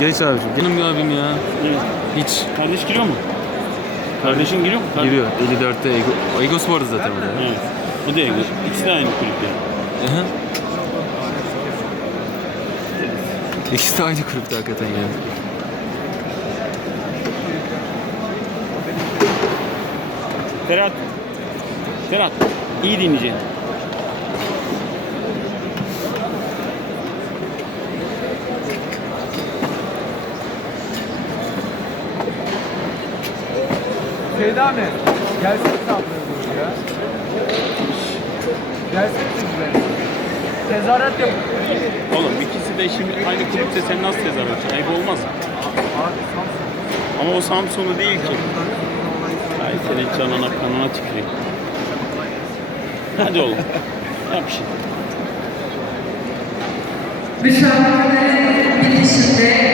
Geç abicim. Benim bir abim ya. Hiç Kardeş giriyor mu? Kardeşin giriyor mu? Kardeş- giriyor. 54'te Ego, Ego Spor'da zaten o da. Evet. O da Ego. İkisi de aynı kulüpte. Aha. İkisi de aynı kulüpte hakikaten yani. Ferhat. Ferhat. iyi dinleyeceksin. Seyda mi? Sabrına doğru ya. Gelsene size. Tezahürat yap. Oğlum ikisi de şimdi aynı kulüpte sen nasıl tezahürat Ayıp olmaz mı? Ama o Samsun'u değil ki. Ay senin canına kanına tüküreyim. Hadi oğlum. Yap şimdi. Müsabakaların bitişinde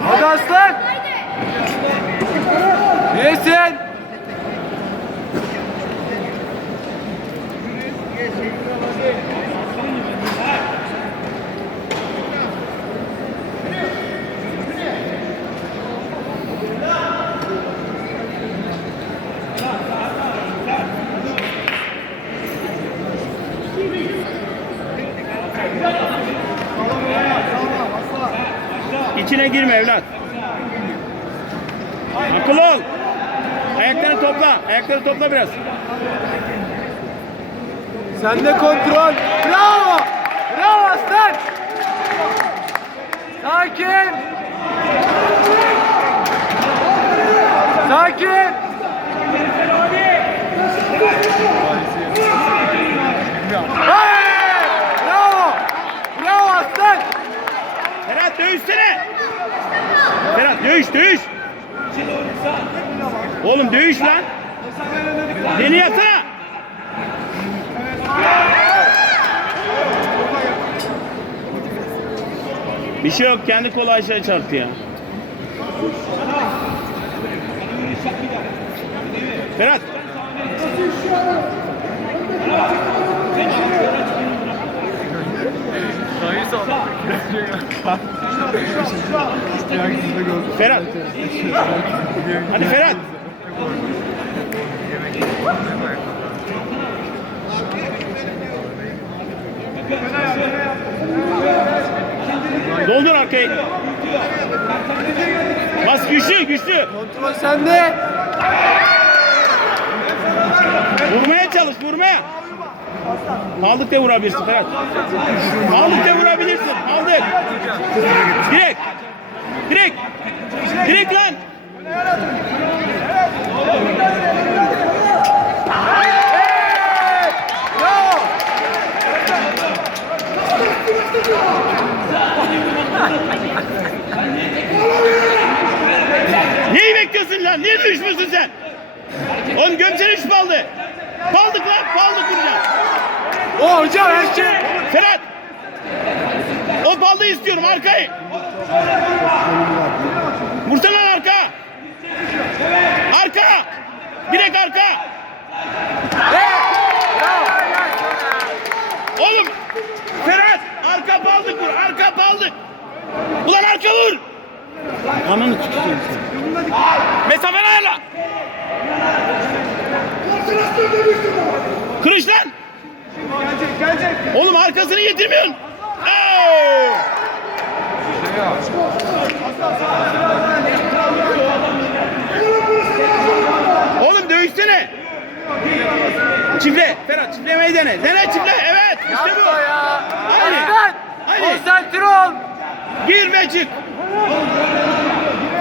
Hadi aslan. Yesin. İçine girme evlat. Akıllı ol. Ayaklarını topla. Ayakları topla biraz. Sende kontrol. Bravo. Bravo aslan. Sakin. Sakin. Hey! Bravo. Bravo aslan. Ferhat dövüşsene. Ferhat dövüş dövüş. Oğlum dövüş lan. Beni yatsana. Bir şey yok kendi kolu aşağı çarptı ya. Ferhat. Ferhat. Hadi Ferhat. Arkayı. Bas güçlü güçlü. Kontrol sende. Vurmaya çalış vurmaya. Kaldık da vurabilirsin Ferhat. Kaldık da vurabilirsin. Kaldık. Direkt. Direkt. Direkt lan. Bravo. Neyi bekliyorsun lan? Niye düşmüyorsun sen? Oğlum gömsene şu baldı. Baldık lan. Baldık vuracağım. O hocam her şey. Ferhat. O baldı istiyorum arkayı. Vursana lan arka. Arka. Direkt arka. Oğlum. Ferhat. Arka baldık vur. Arka baldık. Ulan arka vur. Ananı tutuşuyor Mesafeni ayarla. Kırış lan. Gelecek gelecek. Oğlum arkasını getirmiyorsun. Ey! Oğlum Çifle. Ferhat çiflemeyi dene. Dene çifle. Evet. İşte bu. Yapma ya. Hadi. Hadi. Hadi. Konsantre ol. Gir ve çık.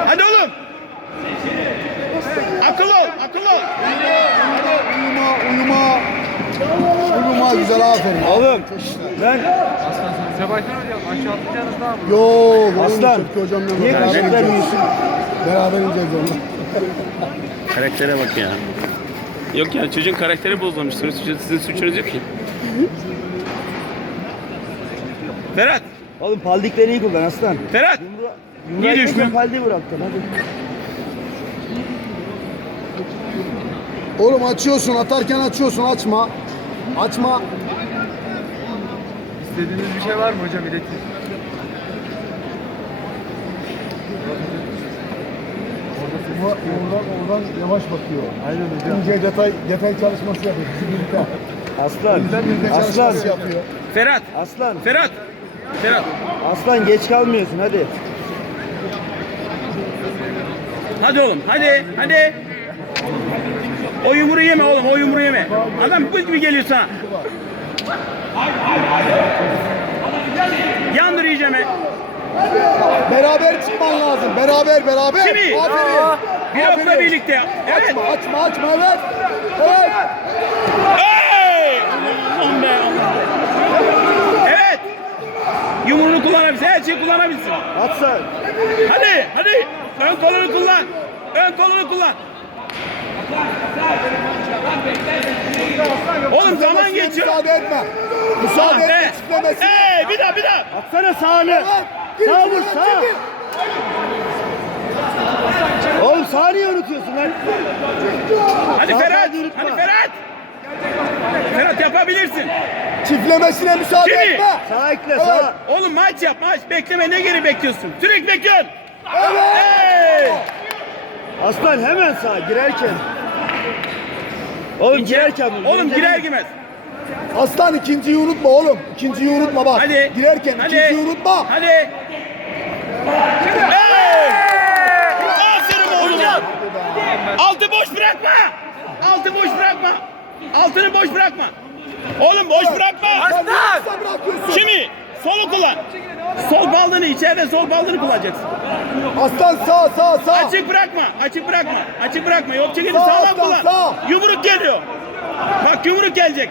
Hadi oğlum. Akıl ol. Akıl ol. Uyuma, uyuma. Uyuma güzel aferin. Oğlum ben Sebahattin hocam aşağı atlayacağınız daha mı? Yok. Aslan. Niye kaçırdın? Beraber ineceğiz onunla. Karaktere bak ya. Yok ya çocuğun karakteri bozulmuş. Sizin, suçu- sizin suçunuz yok ki. Ferhat! Oğlum paldikleri iyi kullan aslan. Ferhat! Yumru- Niye düşmüyor? paldi bıraktın hadi. Oğlum açıyorsun atarken açıyorsun açma. Açma. İstediğiniz bir şey var mı hocam iletin. Oradan, oradan yavaş bakıyor. Aynen hocam. İnce detay, detay çalışması yapıyor. Birlikte. Aslan. Birlikte Aslan. yapıyor. Ferhat! Aslan. Ferhat! Ferhat! Aslan geç kalmıyorsun hadi. Hadi oğlum hadi hadi. O yumruğu yeme oğlum o yumruğu yeme. Adam bu gibi geliyor sana. Yandır iyiceme. Beraber çıkman lazım. Beraber beraber. Kimi? Aferin. Bir okla Aferin. birlikte. Evet. Açma açma açma evet. Evet. Hey! Aman be aman. Evet. Yumruğunu kullanabilsin. Her şeyi kullanabilsin. Atsan. Hadi hadi. Ön kolunu kullan. Ön kolunu kullan. Oğlum zaman geçiyor. Müsaade etme. Müsaade etme. Hey bir daha bir daha. Atsana sağını. Evet. Sağ vur sağ. Oğlum sağı niye unutuyorsun lan? Hadi Sağ Ferhat. yürütme. Hadi Ferhat. Ferhat yapabilirsin. Çiftlemesine müsaade Kimi? etme. Sağ ekle sağ. Oğlum maç yap maç. Bekleme ne geri bekliyorsun? Sürekli bekliyorsun. Evet. Hey! Aslan hemen sağ girerken. Oğlum girerken. vur, Oğlum girer değil. girmez. Aslan ikinciyi unutma oğlum. İkinciyi unutma bak. Hadi. Girerken Hadi. ikinciyi unutma. Hadi. Hey! Aferin oğlum. Altı boş bırakma. Altı boş bırakma. Altını boş bırakma. Oğlum boş bırakma. Bırakıyorsun? Şimdi solu kullan. Sol baldını içeride sol baldını kullanacaksın. Aslan sağ sağ sağ. Açık bırakma. Açık bırakma. Açık bırakma. Yok çekildi Sağ, sağlam sağ, kullan. sağ. Yumruk geliyor. Bak yumruk gelecek.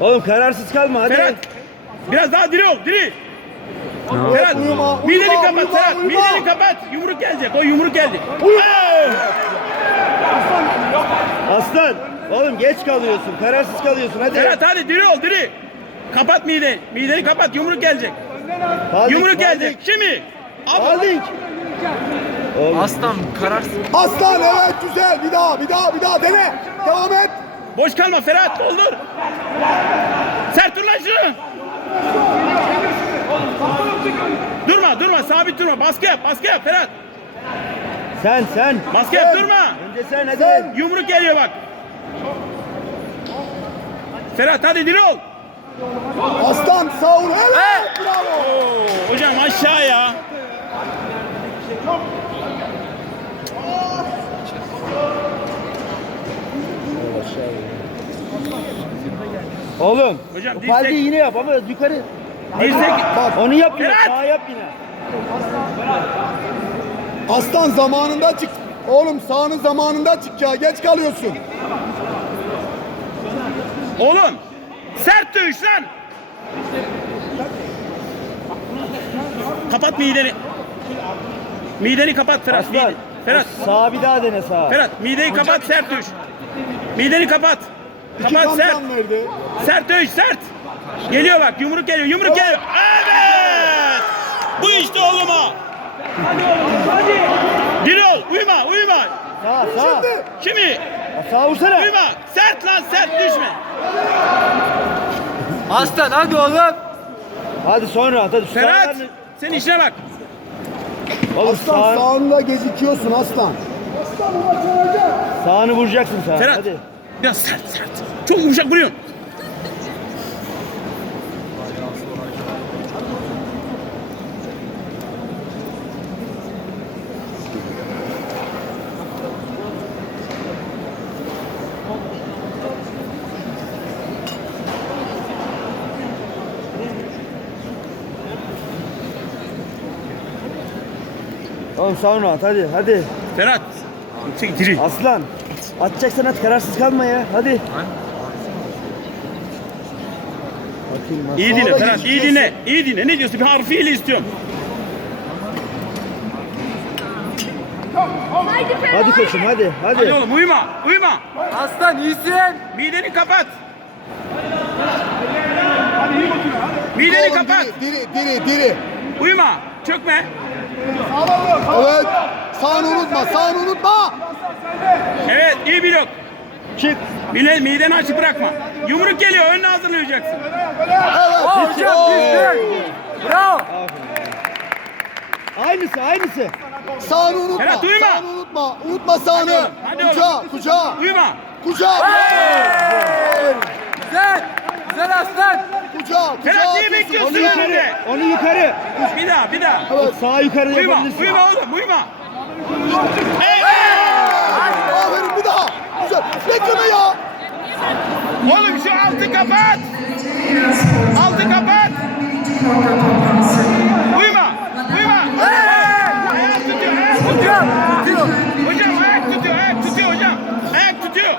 Oğlum kararsız kalma hadi. Ferhat. Biraz daha diri ol. Diri. Ferhat. Uyuma, Mideni uyuma, kapat uyuma, Ferhat. uyuma. Mideni kapat. Yumruk gelecek. O yumruk geldi. Hey! Aslan. Oğlum geç kalıyorsun. Kararsız kalıyorsun hadi. Ferhat hadi diri ol diri. Kapat mideni. Mideni kapat. Yumruk gelecek. Paldik, Yumruk gelecek. Şimdi. Oğlum Aslan kararsız. Aslan evet güzel. Bir daha bir daha bir daha dene. Devam et. Boş kalma Ferhat. Doldur. Sert lan şunu. Durma durma. Sabit durma. Baskı yap. Baskı yap Ferhat. sen sen. Baskı yap. Durma. Önce sen hadi. Sen. Yumruk geliyor bak. Ferhat hadi diri ol. Aslan sağ ol. Evet. Bravo. Oo, hocam aşağı ya. Oğlum. Hocam o dirsek- paldiyi yine yap ama yukarı. Dirsek. Onu yap yine. Ferhat. Sağ yap yine. Aslan zamanında çık. Oğlum sağının zamanında çık ya. Geç kalıyorsun. Oğlum. Sert dövüş lan. Kapat mideni. Mideni kapat Ferhat. Aslan. Mide- Ferhat. Sağ bir daha dene sağ. Ferhat mideyi kapat sert dövüş. Mideni kapat. İki Kapat sert. verdi. Sert dövüş sert. Geliyor bak yumruk geliyor yumruk geliyor. Evet. Bu işte oğlum ha. Diri ol uyuma uyuma. Sağ sağ. Kimi? Sağ vursana. Uyuma. Sert lan sert düşme. Aslan hadi oğlum. Hadi sonra hadi. Ferhat sen işine bak. Oğlum Aslan sağ, sağında gecikiyorsun aslan. sağını vuracaksın sağ. Ferhat. Hadi. Biraz sert sert. Çok yumuşak vuruyorsun. Oğlum sağını at hadi hadi. Ferhat. Çek diri. Aslan. Atacaksan at kararsız kalma ya. Hadi. İyi dinle Ferhat, iyi dinle. İyi dinle. Ne diyorsun? Bir harfiyle istiyorum. Hadi koçum hadi. Hadi Hadi. oğlum uyuma, uyuma. Aslan iyisin. Mideni kapat. Mideni Oğlum kapat. diri, diri, diri, diri. Uyuma. Çökme. Evet. Sağını unutma, sağını unutma. Evet, iyi blok. Çık. Mide, mideni açık bırakma. Yumruk geliyor, önüne hazırlayacaksın. Evet. Hocam düştün. Bravo. Aynısı aynısı. Sağını unutma. Ferhat, uyuma. Sağını unutma. Unutma sağını. oğlum, hadi kucağa, oğlum. kucağa, Uyuma. kucağa, Güzel. Güzel aslan. kucağa, kucağa. Ferhat niye bekliyorsun Onu yukarı. Onu yukarı. Bir daha, bir daha. Evet. Sağ yukarı Uyuma, yapabilirsin. uyuma oğlum, uyuma. Evet. Aferin bir daha. Güzel. Bekleme ya. Oğlum şu altı kapat. Altı kapat. Uyuma, uyuma. Ayak tutuyor, ayak tutuyor. Hocam. Ayak tutuyor, ayak tutuyor hocam. Ayak tutuyor.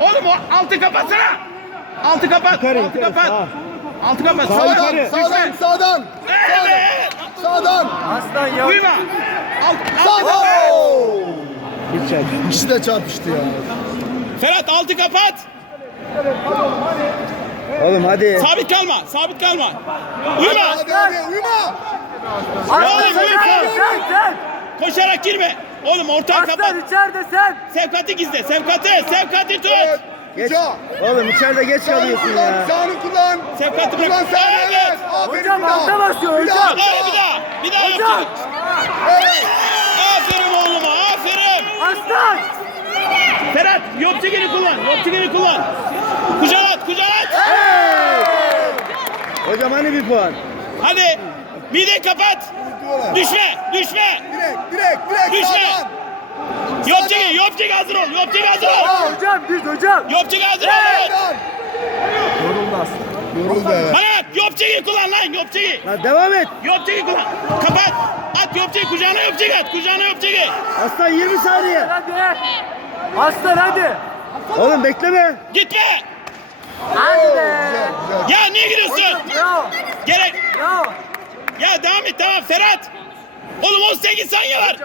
Oğlum o altı kapatsana. Altı kapat, Yukarı, altı yukarı, kapat. sağ. Altı kapat. Sağ Sağdan, Sağdan, sağdan, sağdan. Evet. Sağdan. Aslan ya. Uyuma. Alt, altı kapat. Oo. Hiç çarp. İkisi de çarpıştı ya. Ferhat altı kapat. Oğlum hadi. Sabit kalma, sabit kalma. Uyuma. Hadi hadi uyuma. Aslan Oğlum, sen uyuma. sen sen. Koşarak girme. Oğlum ortağı kapat. Aslan içeride sen. Sevkati gizle, sevkati, sevkati tut. Evet. Geç. Oğlum içeride geç Sağını kalıyorsun kullan, ya. sağını kullan. Sevkati Kullan bırak. sağını Evet. evet. Aferin Hocam bir alta basıyor, Bir hocam. Bir daha, bir daha. Bir daha Hocam. Evet. Aferin oğluma, aferin. Aslan. Ferhat, yopçigini kullan, yopçigini kullan. Kucağa at, kucağa at. Hocam hani bir puan? Hadi. Mideyi kapat. Düşme, düşme. Direkt, direkt, direkt Düşme. sağdan. Yopçigi, yopçigi hazır ol, yopçigi hazır ol. Aa, hocam düz hocam. Yopçigi hazır ol. Evet. Yoruldu evet. Bana bak, yopçigi kullan lan, yopçigi. Ha, devam et. Yopçigi kullan. Kapat. At yopçigi, kucağına yopçigi at, kucağına yopçigi. Aslan 20 saniye. Hadi. Aslan hadi. Oğlum bekleme. Gitme. Hadi be. Ya niye giriyorsun? Gerek. Bravo. Ya devam et tamam Ferhat. Oğlum 18 saniye var.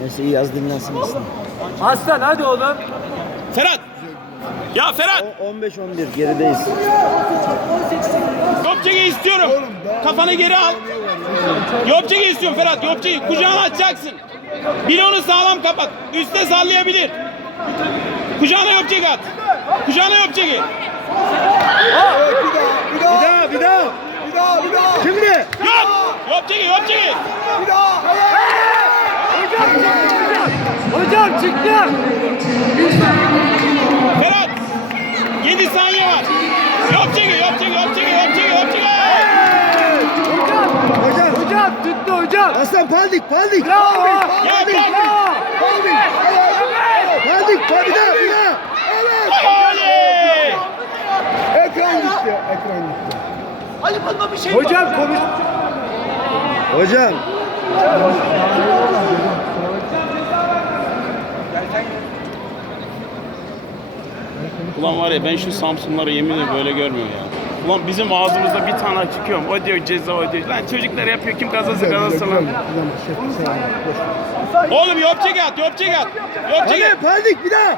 Neyse iyi az dinlensin aslan. Aslan hadi oğlum. Ferhat. Ya Ferhat. 15-11 gerideyiz. Yopçeyi istiyorum. Kafanı geri al. Yopçeyi istiyorum Ferhat. Yopçeyi kucağına atacaksın. Bilonu sağlam kapat. Üste sallayabilir. Kucağına yopçeyi at. Kucağına yopçeyi. Bir daha, bir Bir daha, bir daha. bir daha, bir daha. Şimdi. Yok. Yopçeyi yopçeyi. Bir daha. Hocam çıktı. Ferhat. 7 saniye var. Yopçeyi yopçeyi yopçeyi yopçeyi yopçeyi. Hocam. Hocam. Hocam tuttu hocam. Aslan paldik paldik. Bravo. Bravo. Kaldır. Evet. Paldik. Pa- Bir daha bir. Oley. Ekran gitti. Ekran gitti. Hocam konuş. Hocam. Ulan var ya ben şu Samsunları yemin ederim böyle görmüyorum ya. Ulan bizim ağzımızda bir tane çıkıyor. O diyor ceza o diyor. Lan çocuklar yapıyor kim kazansa kazansın lan. Oğlum yopçek at yopçek at. Yopçek Hadi at. paldik bir daha.